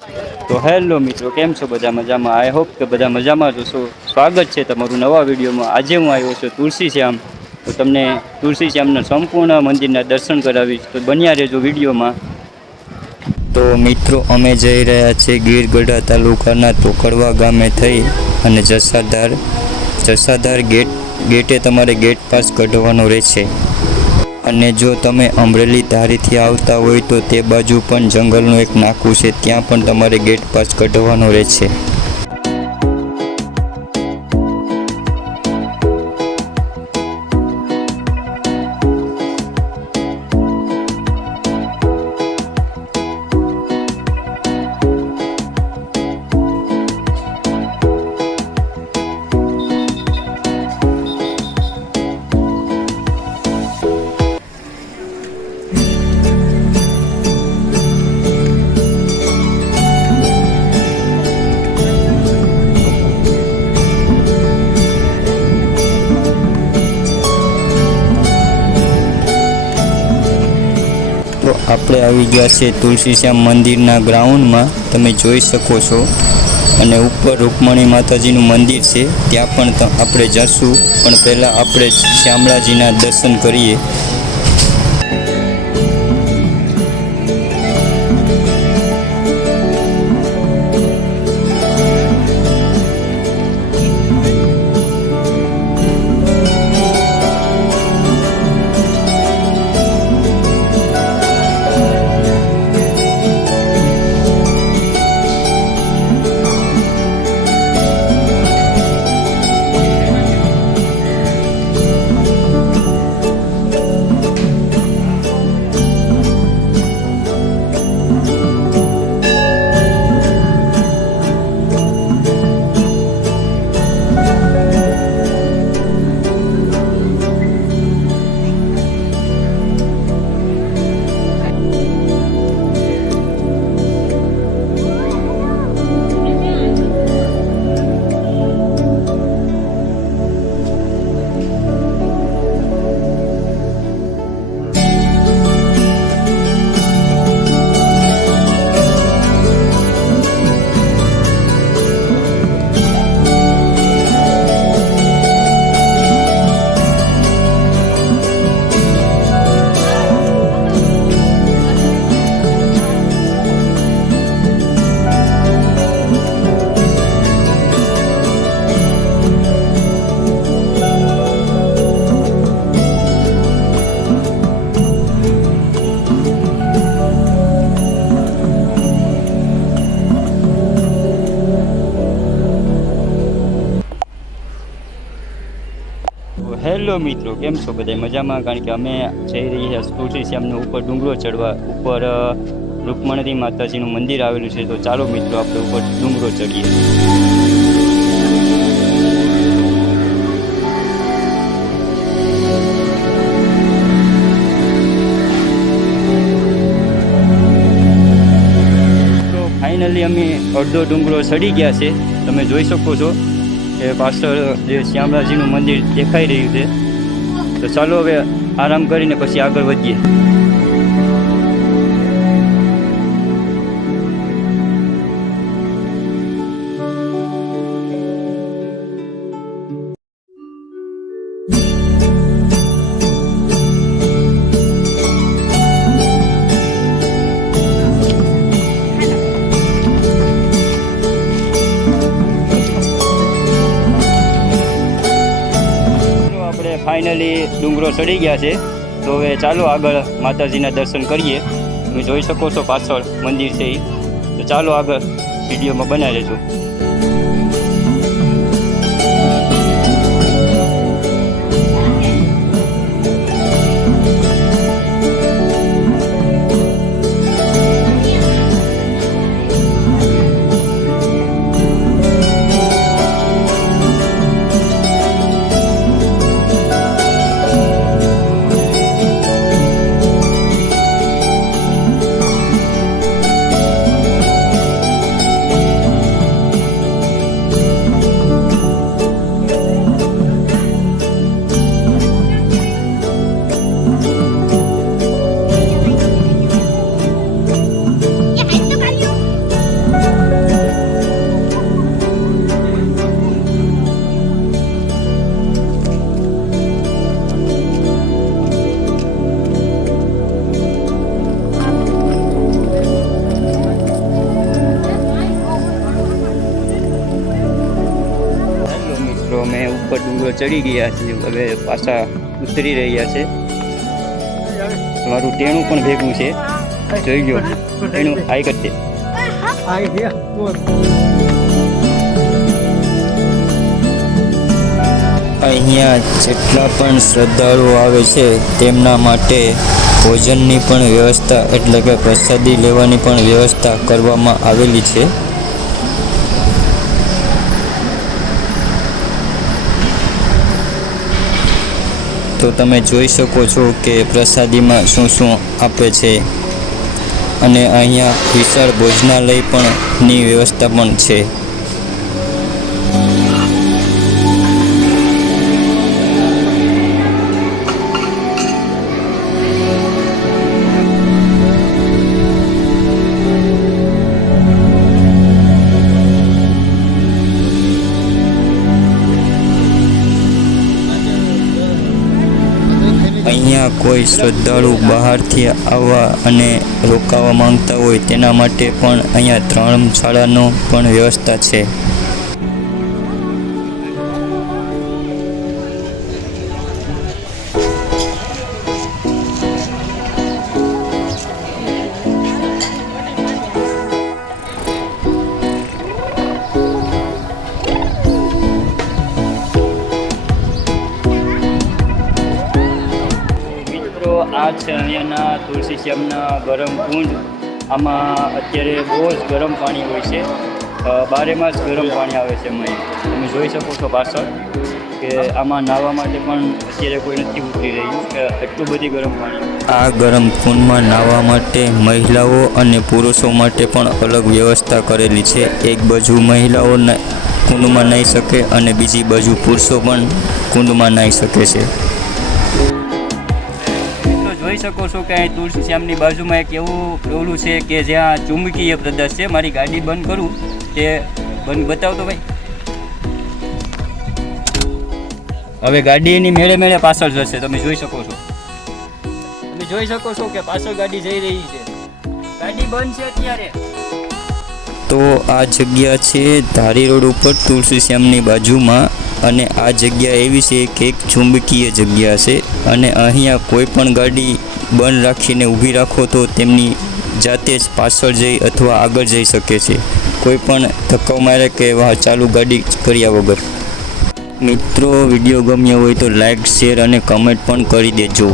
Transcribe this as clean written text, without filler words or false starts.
તો હેલો મિત્રો, કેમ છો? બધા મજામાં? આઈ હોપ કે બધા મજામાં જ હશો. સ્વાગત છે તમારું નવા વિડીયોમાં. આજે હું આવ્યો છું તુલસી શ્યામ. તો તમને તુલસી શ્યામના સંપૂર્ણ મંદિરના દર્શન કરાવીશ, તો બન્યા રહેજો વિડીયોમાં. તો મિત્રો, અમે જઈ રહ્યા છીએ ગીર ગઢડા તાલુકાના તોકડવા ગામે થઈ અને જસાધાર ગેટે તમારે ગેટ પાસ કઢવાનો રહેશે. અને જો તમે અમરેલી ધારીથી આવતા હોય તો તે બાજુ પણ જંગલનું એક નાકું છે, ત્યાં પણ તમારે ગેટ પાસ કઢવાનો રહેશે. તો આપણે આવી ગયા છે તુલસી શ્યામ મંદિરના ગ્રાઉન્ડમાં, તમે જોઈ શકો છો. અને ઉપર રૂકમણી માતાજીનું મંદિર છે, ત્યાં પણ આપણે જઈશું. પણ પહેલાં આપણે શ્યામળાજીના દર્શન કરીએ. હેલો મિત્રો, કેમ છો? બધા મજામાં? કારણ કે અમે જઈ રહ્યા તુલસી શ્યામનો ઉપર ડુંગરો ચડવા. ઉપર રૂકમણી માતાજીનું મંદિર આવેલું છે, તો ચાલો મિત્રો આપણે ઉપર ડુંગરો ચડીએ. તો ફાઇનલી અમે અડધો ડુંગરો ચડી ગયા છે. તમે જોઈ શકો છો એ પાછળ જે શ્યામળાજીનું મંદિર દેખાઈ રહ્યું છે. તો ચાલો હવે આરામ કરીને પછી આગળ વધીએ. ફાઇનલી ડુંગરો ચડી ગયા છે, તો હવે ચાલો આગળ માતાજીના દર્શન કરીએ. તમે જોઈ શકો છો પાછળ મંદિર છે એ. તો ચાલો આગળ વિડીયોમાં બનાવી લેજો. મિત્રો ચડી ગયા છે, હવે પાછા ઉતરી રહ્યા છે. તમારું ટેણું પણ ભેગું છે, જોઈ લો. ટેણું હાઈ કરતે. અહીંયા જેટલા પણ શ્રદ્ધાળુઓ આવે છે તેમના માટે ભોજનની પણ વ્યવસ્થા એટલે કે પ્રસાદી લેવાની પણ વ્યવસ્થા કરવામાં આવેલી છે. તો તમે જોઈ શકો છો કે પ્રસાદીમાં શું શું આપે છે અને અહીંયા વિશાળ ભોજનાલય પણ ની વ્યવસ્થા પણ છે. અહીંયા કોઈ શ્રદ્ધાળુ બહારથી આવવા અને રોકાવા માંગતા હોય તેના માટે પણ અહીંયા ધર્મશાળાનો પણ વ્યવસ્થા છે. આ છે અહીંયાના તુલસી શ્યામના ગરમ કુંડ. આમાં અત્યારે બહુ જ ગરમ પાણી હોય છે, 12 માસ ગરમ પાણી આવે છે. તમે જોઈ શકો છો પાછળ કે આમાં નાહવા માટે પણ અત્યારે કોઈ નથી ઉતરી રહ્યું, એટલું બધી ગરમ પાણી. આ ગરમ કુંડમાં નાહવા માટે મહિલાઓ અને પુરુષો માટે પણ અલગ વ્યવસ્થા કરેલી છે. એક બાજુ મહિલાઓ કુંડમાં નાહી શકે અને બીજી બાજુ પુરુષો પણ કુંડમાં નાહી શકે છે. જોઈ શકો છો કે અહીં તુલસી શ્યામની બાજુમાં એક એવું ઓલું છે કે જ્યાં ચુંબકીય પ્રદેશ છે. મારી ગાડી બંધ કરું તે બંધ બતાવતો ભાઈ. હવે ગાડી એની મેળે મેળે પાછળ જશે. તમે જોઈ શકો છો, તમે જોઈ શકો છો કે પાછળ ગાડી જઈ રહી છે. ગાડી બંધ છે અત્યારે. તો આ જગ્યા છે ધારી રોડ ઉપર તુલસી શ્યામની બાજુમાં, અને આ જગ્યા એવી છે કે એક ચુંબકીય જગ્યા છે અને અહીંયા કોઈ પણ ગાડી બંધ રાખીને ઊભી રાખો તો તેમની જાતે જ પાછળ જઈ અથવા આગળ જઈ શકે છે, કોઈ પણ ધક્કો મારે કે ચાલુ ગાડી કર્યા વગર. મિત્રો વિડીયો ગમ્યો હોય તો લાઈક, શેર અને કમેન્ટ પણ કરી દેજો.